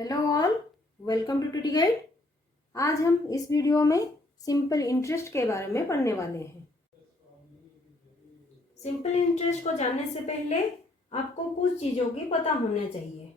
Hello all, welcome to TT guide. आज हम इस वीडियो में सिंपल इंटरेस्ट के बारे में पढ़ने वाले हैं। सिंपल इंटरेस्ट को जानने से पहले आपको कुछ चीज़ों की पता होना चाहिए।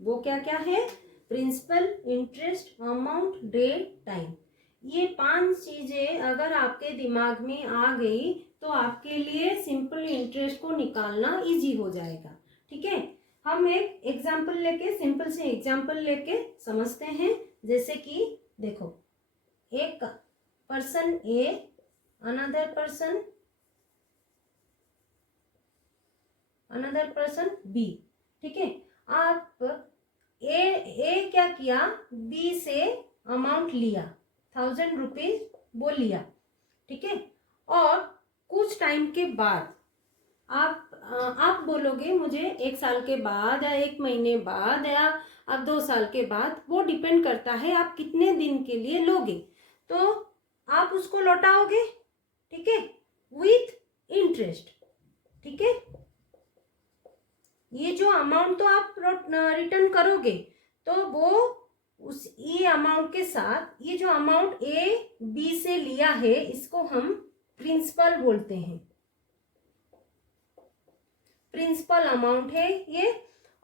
वो क्या क्या है? Principal, interest, amount, date, time. ये 5 चीज़ें अगर आपके दिमाग में आ गई तो आपके लिए सिंपल इंटरेस्ट को निकालना इजी हो जाएगा। ठीक है, हम एक एग्जाम्पल लेके, सिंपल से एग्जाम्पल लेके समझते हैं। जैसे कि देखो, एक पर्सन ए, अनदर पर्सन बी। ठीक है, आप ए क्या किया, बी से अमाउंट लिया, 1000 रुपीज वो लिया। ठीक है, और कुछ टाइम के बाद आप बोलोगे मुझे 1 साल के बाद या 1 महीने बाद या अब 2 साल के बाद, वो डिपेंड करता है आप कितने दिन के लिए लोगे, तो आप उसको लौटाओगे। ठीक है, विथ इंटरेस्ट। ठीक है, ये जो अमाउंट तो आप रिटर्न करोगे, तो वो उस ये अमाउंट के साथ ये जो अमाउंट ए बी से लिया है, इसको हम प्रिंसिपल बोलते हैं। प्रिंसिपल अमाउंट है ये।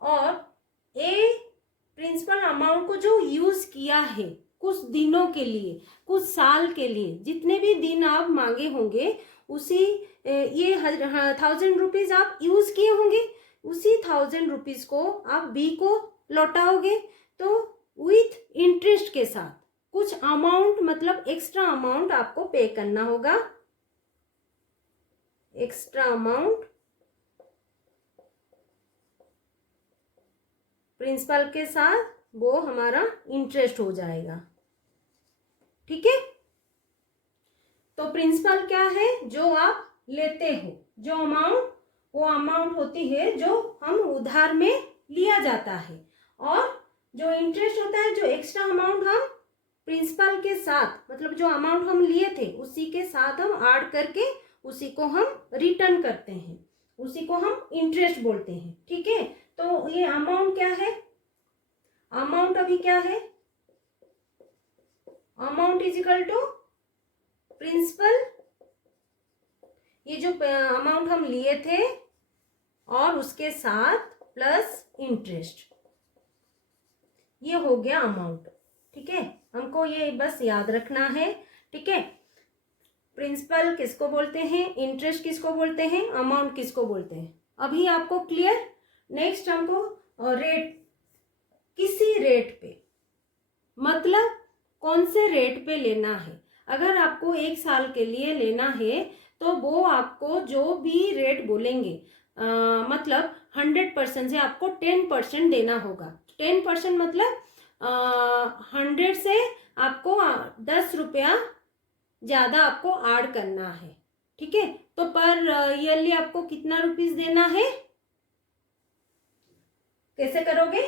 और ए प्रिंसिपल अमाउंट को जो यूज किया है कुछ दिनों के लिए, कुछ साल के लिए, जितने भी दिन आप मांगे होंगे, उसी ये 1000 रुपीज आप यूज किए होंगे, उसी 1000 रुपीज को आप बी को लौटाओगे, तो विथ इंटरेस्ट के साथ कुछ अमाउंट, मतलब एक्स्ट्रा अमाउंट आपको पे करना होगा। एक्स्ट्रा अमाउंट प्रिंसिपल के साथ वो हमारा इंटरेस्ट हो जाएगा। ठीक है, तो प्रिंसिपल क्या है? जो आप लेते हो, जो अमाउंट, वो अमाउंट होती है जो हम उधार में लिया जाता है। और जो इंटरेस्ट होता है, जो एक्स्ट्रा अमाउंट हम प्रिंसिपल के साथ, मतलब जो अमाउंट हम लिए थे उसी के साथ हम ऐड करके उसी को हम रिटर्न करते हैं, उसी को हम इंटरेस्ट बोलते हैं। ठीक है, तो ये अमाउंट क्या है? अमाउंट अभी क्या है? Amount is equal to principal, ये जो अमाउंट हम लिए थे और उसके साथ प्लस इंटरेस्ट, ये हो गया अमाउंट। ठीक है, हमको ये बस याद रखना है। ठीक है, प्रिंसिपल किसको बोलते हैं, इंटरेस्ट किसको बोलते हैं, अमाउंट किसको बोलते हैं, अभी आपको क्लियर। नेक्स्ट हमको रेट, किसी रेट पे, मतलब कौन से रेट पे लेना है। अगर आपको 1 साल के लिए लेना है तो वो आपको जो भी रेट बोलेंगे, मतलब 100% से आपको 10% देना होगा। 10% मतलब 100 से आपको 10 रुपया ज़्यादा आपको ऐड करना है। ठीक है, तो पर ईयरली आपको कितना रुपीस देना है? कैसे करोगे?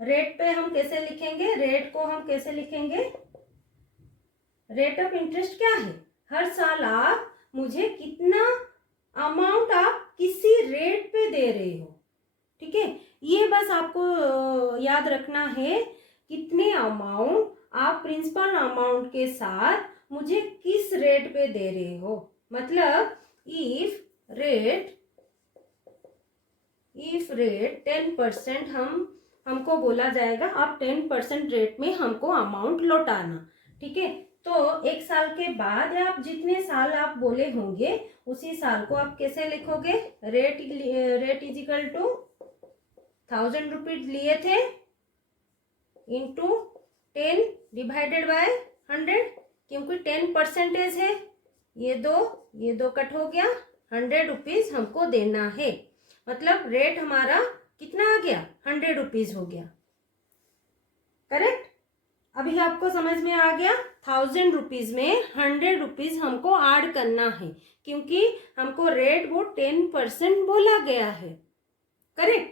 रेट पे हम कैसे लिखेंगे? रेट को हम कैसे लिखेंगे? रेट ऑफ इंटरेस्ट क्या है? हर साल आप मुझे कितना अमाउंट आप किसी रेट पे दे रहे हो। ठीक है, ये बस आपको याद रखना है, कितने अमाउंट आप प्रिंसिपल अमाउंट के साथ मुझे किस रेट पे दे रहे हो। मतलब इफ रेट 10% हमको बोला जाएगा, आप 10% रेट में हमको अमाउंट लौटाना। ठीक है, तो 1 साल के बाद आप जितने साल आप बोले होंगे उसी साल को आप कैसे लिखोगे? Rate is equal to 1000 rupees लिए थे इंटू 10 डिवाइडेड बाय 100, क्योंकि 10% है। ये दो कट हो गया, 100 रुपीज हमको देना है। मतलब रेट हमारा कितना आ गया? 100 रुपीज हो गया। करेक्ट? अभी आपको समझ में आ गया? 1000 रुपीज में 100 रुपीज हमको ऐड करना है, क्योंकि हमको रेट वो 10% बोला गया है। करेक्ट?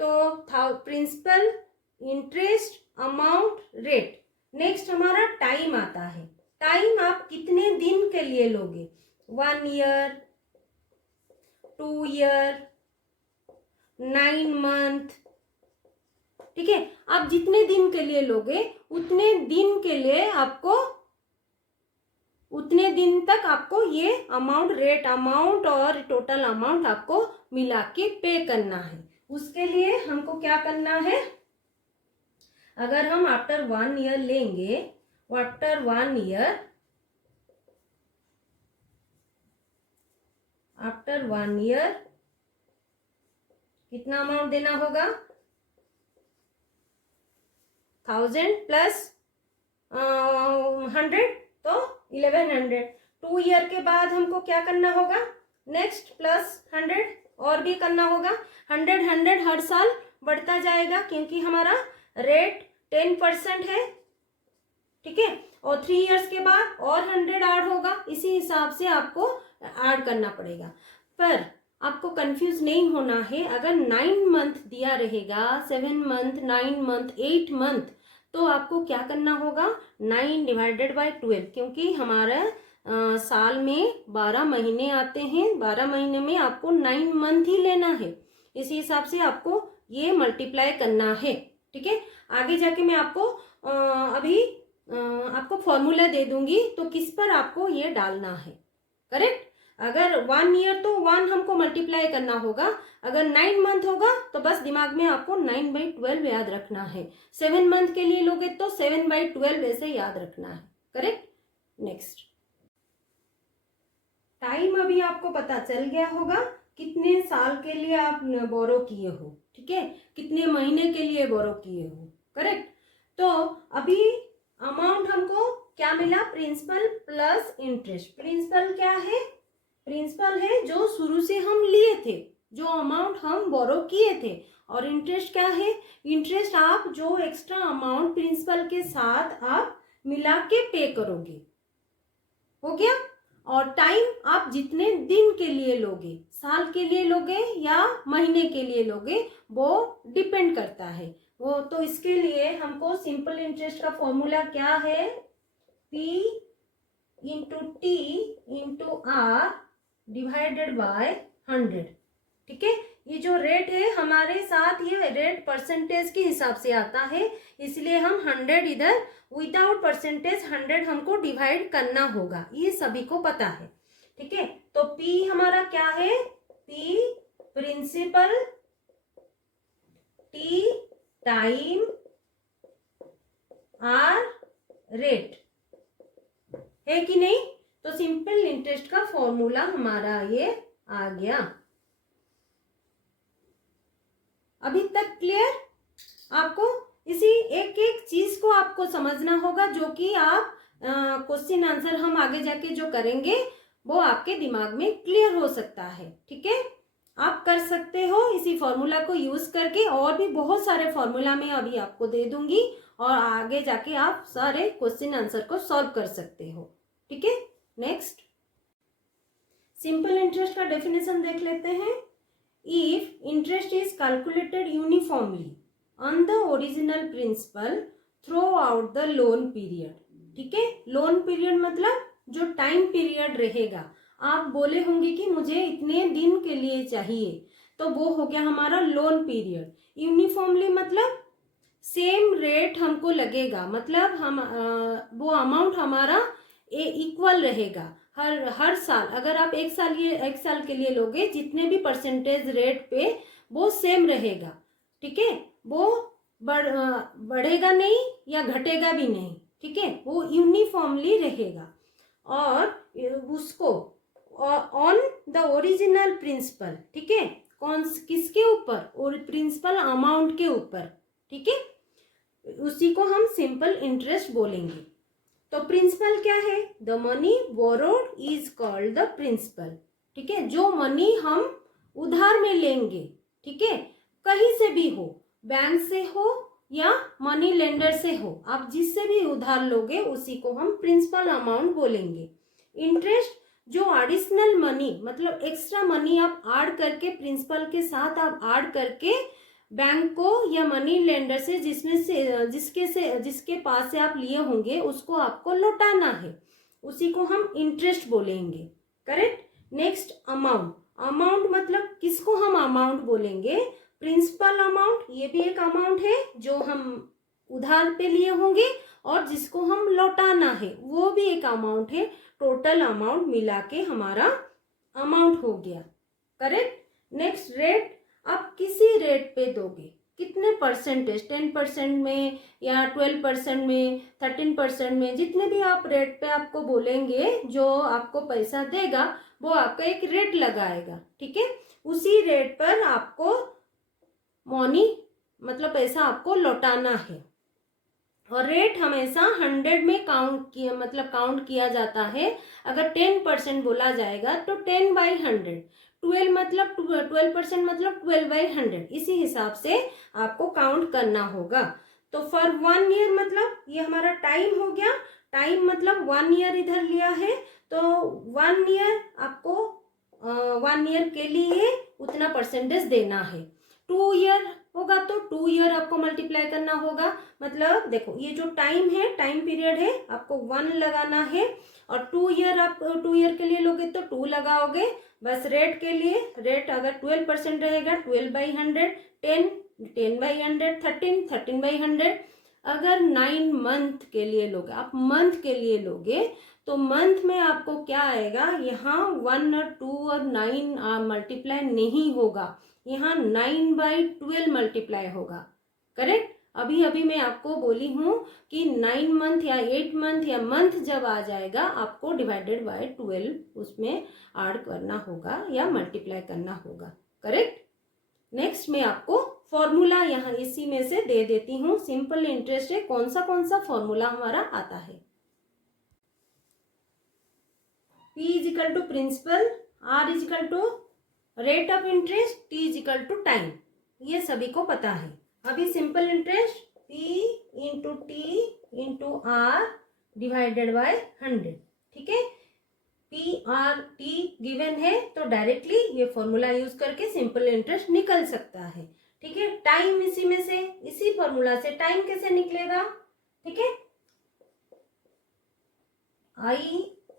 तो principal, interest, amount, rate. Next हमारा टाइम आता है। टाइम आप कितने दिन के लिए लोगे? 1 ईयर, 2 ईयर, 9 मंथ, ठीक है। आप जितने दिन के लिए लोगे उतने दिन के लिए आपको, उतने दिन तक आपको ये अमाउंट, रेट अमाउंट और टोटल अमाउंट आपको मिला के पे करना है। उसके लिए हमको क्या करना है, अगर हम आफ्टर 1 ईयर लेंगे, आफ्टर 1 ईयर, आफ्टर 1 ईयर कितना अमाउंट देना होगा, 1000 प्लस 100 तो 1100। 2 ईयर के बाद हमको क्या करना होगा, नेक्स्ट प्लस 100 और भी करना होगा। 100 हर साल बढ़ता जाएगा क्योंकि हमारा रेट 10% है, ठीक है। और 3 इयर्स के बाद और 100 ऐड होगा, इसी हिसाब से आपको ऐड करना पड़ेगा। पर आपको कंफ्यूज नहीं होना है। अगर 9 मंथ दिया रहेगा, 7 मंथ, 9 मंथ, 8 मंथ, तो आपको क्या करना होगा, 9 डिवाइडेड बाय 12, क्योंकि हमारा साल में 12 महीने आते हैं। 12 महीने में आपको 9 मंथ ही लेना है, इसी हिसाब से आपको ये मल्टीप्लाई करना है, ठीक है। आगे जाके मैं आपको अभी आपको फॉर्मूला दे दूंगी तो किस पर आपको ये डालना है, करेक्ट। अगर 1 ईयर तो 1 हमको मल्टीप्लाई करना होगा, अगर 9 मंथ होगा तो बस दिमाग में आपको 9/12 याद रखना है। 7 मंथ के लिए लोगे तो 7/12 ऐसे याद रखना है, करेक्ट। नेक्स्ट, टाइम अभी आपको पता चल गया होगा, कितने साल के लिए आप बोरो किए हो, ठीक है, कितने महीने के लिए बोरो किए हो, करेक्ट। तो अभी अमाउंट हमको क्या मिला, प्रिंसिपल प्लस इंटरेस्ट। प्रिंसिपल क्या है, प्रिंसिपल है जो शुरू से हम लिए थे, जो अमाउंट हम बोरो किए थे। और इंटरेस्ट क्या है, इंटरेस्ट आप जो एक्स्ट्रा अमाउंट प्रिंसिपल के साथ आप मिला के पे करोगे, हो गया। और टाइम आप जितने दिन के लिए लोगे, साल के लिए लोगे या महीने के लिए लोगे, वो डिपेंड करता है वो। तो इसके लिए हमको सिंपल इंटरेस्ट का फॉर्मूला क्या है, P into T into R divided by 100, ठीक है। ये जो रेट है हमारे साथ, ये रेट परसेंटेज के हिसाब से आता है, इसलिए हम 100 इधर विदाउट परसेंटेज 100 हमको डिवाइड करना होगा, ये सभी को पता है, ठीक है। तो P हमारा क्या है, P principal, T time, R rate, है कि नहीं। तो सिंपल इंटरेस्ट का फॉर्मूला हमारा ये आ गया। अभी तक क्लियर? आपको इसी एक एक चीज को आपको समझना होगा, जो कि आप क्वेश्चन आंसर हम आगे जाके जो करेंगे वो आपके दिमाग में क्लियर हो सकता है, ठीक है। आप कर सकते हो इसी फॉर्मूला को यूज करके, और भी बहुत सारे फॉर्मूला मैं अभी आपको दे दूंगी और आगे जाके आप सारे क्वेश्चन आंसर को सॉल्व कर सकते हो, ठीक है। नेक्स्ट, सिंपल इंटरेस्ट का डेफिनेशन देख लेते हैं। If interest is calculated uniformly on the original principal throughout the loan period, ठीक है। लोन पीरियड मतलब जो टाइम पीरियड रहेगा, आप बोले होंगे कि मुझे इतने दिन के लिए चाहिए, तो वो हो गया हमारा लोन पीरियड। यूनिफॉर्मली मतलब सेम रेट हमको लगेगा, मतलब हम वो अमाउंट हमारा इक्वल रहेगा हर साल। अगर आप एक साल के लिए लोगे, जितने भी परसेंटेज रेट पे वो सेम रहेगा, ठीक है। वो बढ़ेगा नहीं या घटेगा भी नहीं, ठीक है, वो यूनिफॉर्मली रहेगा। और उसको ऑन द ओरिजिनल प्रिंसिपल, ठीक है, कौन किसके ऊपर, और प्रिंसिपल अमाउंट के ऊपर, ठीक है, उसी को हम सिंपल इंटरेस्ट बोलेंगे। तो प्रिंसिपल क्या है, the money borrowed is called the principal, ठीक है। जो मनी हम उधार में लेंगे, ठीक है, कहीं से भी हो, बैंक से हो या मनी लेंडर से हो, आप जिससे भी उधार लोगे उसी को हम प्रिंसिपल अमाउंट बोलेंगे। इंटरेस्ट जो एडिशनल मनी, मतलब एक्स्ट्रा मनी आप ऐड करके, प्रिंसिपल के साथ आप ऐड करके बैंक को या मनी लेंडर से जिसके पास से आप लिए होंगे उसको आपको लौटाना है, उसी को हम इंटरेस्ट बोलेंगे, करेक्ट। Next, amount. अमाउंट मतलब किसको हम अमाउंट बोलेंगे, प्रिंसिपल अमाउंट, ये भी एक अमाउंट है जो हम उधार पे लिए होंगे और जिसको हम लौटाना है, वो भी एक अमाउंट है। टोटल अमाउंट मिला के हमारा अमाउंट हो गया। करेक्ट। नेक्स्ट रेट, आप किसी रेट पे दोगे, कितने परसेंटेज, 10% में या 12% में, 13% में, जितने भी आप रेट पे आपको बोलेंगे, जो आपको पैसा देगा वो आपका एक रेट लगाएगा। ठीक है, उसी रेट पर आपको मनी मतलब पैसा आपको लौटाना है। और रेट हमेशा 100 में काउंट किया जाता है। अगर 10% बोला जाएगा तो 10/100, 12% मतलब 12/100, इसी हिसाब से आपको काउंट करना होगा। तो फॉर 1 ईयर मतलब ये हमारा टाइम हो गया। टाइम मतलब 1 ईयर इधर लिया है, तो 1 ईयर आपको 1 ईयर के लिए उतना परसेंटेज देना है। 2 ईयर होगा तो 2 ईयर आपको मल्टीप्लाई करना होगा। मतलब देखो, ये जो टाइम है, टाइम पीरियड है, आपको 1 लगाना है। और 2 ईयर आप 2 ईयर के लिए लोगे तो 2 लगाओगे। बस रेट के लिए, रेट अगर 12% रहेगा 12/100, 10/100, 13/100। अगर 9 मंथ के लिए लोगे, आप मंथ के लिए लोगे, तो मंथ में आपको क्या आएगा, यहाँ 1 और 2 और 9 मल्टीप्लाई नहीं होगा, यहाँ 9/12 मल्टीप्लाई होगा। करेक्ट। अभी अभी मैं आपको बोली हूँ कि 9 मंथ या 8 मंथ या मंथ जब आ जाएगा, आपको डिवाइडेड बाय 12 उसमें ऐड करना होगा या मल्टीप्लाई करना होगा। करेक्ट। नेक्स्ट मैं आपको फॉर्मूला यहाँ इसी में से दे देती हूँ। सिंपल इंटरेस्ट है, कौन सा फॉर्मूला हमारा आता है। P is equal to principal, R is equal to rate of interest, T is equal to time, ये सभी को पता है। अभी simple interest P into T into R divided by 100। ठीक है, P R T गिवन है, तो डायरेक्टली ये फॉर्मूला यूज करके सिंपल इंटरेस्ट निकल सकता है। ठीक है, टाइम इसी में से, इसी फॉर्मूला से टाइम कैसे निकलेगा। ठीक है, I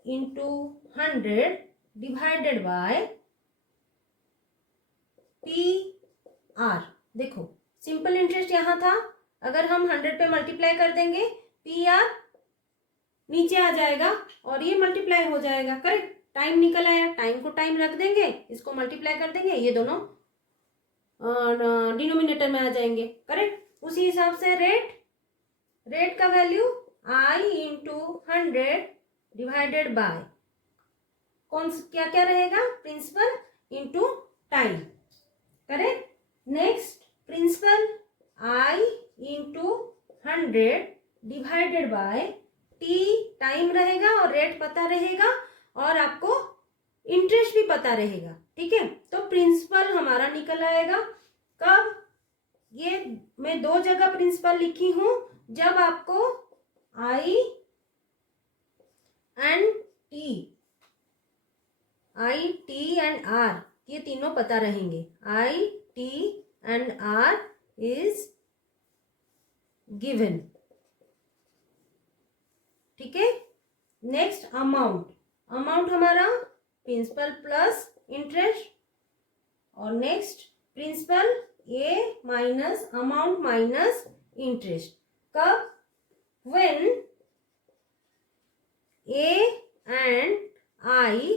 into 100 divided bye PR। देखो, सिंपल इंटरेस्ट यहाँ था, अगर हम 100 पे मल्टीप्लाई कर देंगे, PR नीचे आ जाएगा और ये मल्टीप्लाई हो जाएगा। करेक्ट। टाइम निकल आया, टाइम को टाइम रख देंगे, इसको मल्टीप्लाई कर देंगे, ये दोनों डिनोमिनेटर में आ जाएंगे। करेक्ट। उसी हिसाब से रेट का value I into 100 divided by क्या क्या रहेगा, principal into time. Correct. Next, principal I into 100 divided by T, time रहेगा और रेट पता रहेगा और आपको इंटरेस्ट भी पता रहेगा। ठीक है, तो प्रिंसिपल हमारा निकल आएगा। कब, ये मैं 2 जगह प्रिंसिपल लिखी हूं, जब आपको I T एंड R ये तीनों पता रहेंगे। I T and R is given. ठीक है। नेक्स्ट, अमाउंट हमारा प्रिंसिपल प्लस इंटरेस्ट, और next principal A minus amount minus interest. कब, when A and I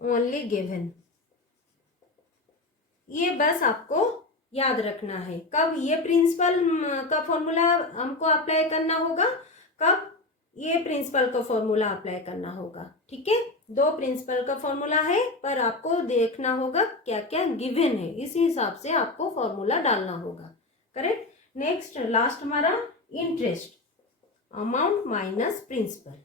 only given. ये बस आपको याद रखना है। कब ये प्रिंसिपल का फॉर्मूला हमको अप्लाई करना होगा, कब ये प्रिंसिपल का फॉर्मूला अप्लाई करना होगा। ठीक है, 2 प्रिंसिपल का फॉर्मूला है, पर आपको देखना होगा क्या क्या गिवन है, इसी हिसाब से आपको फॉर्मूला डालना होगा। करेक्ट। नेक्स्ट, लास्ट हमारा इंटरेस्ट, अमाउंट माइनस प्रिंसिपल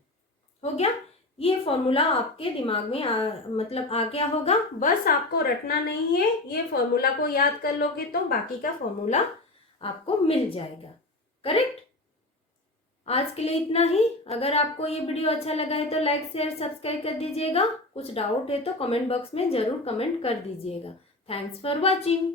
हो गया। ये फॉर्मूला आपके दिमाग में आ गया होगा, बस आपको रटना नहीं है। ये फॉर्मूला को याद कर लोगे तो बाकी का फॉर्मूला आपको मिल जाएगा। करेक्ट। आज के लिए इतना ही। अगर आपको ये वीडियो अच्छा लगा है तो लाइक शेयर सब्सक्राइब कर दीजिएगा। कुछ डाउट है तो कमेंट बॉक्स में जरूर कमेंट कर दीजिएगा। Thanks for watching.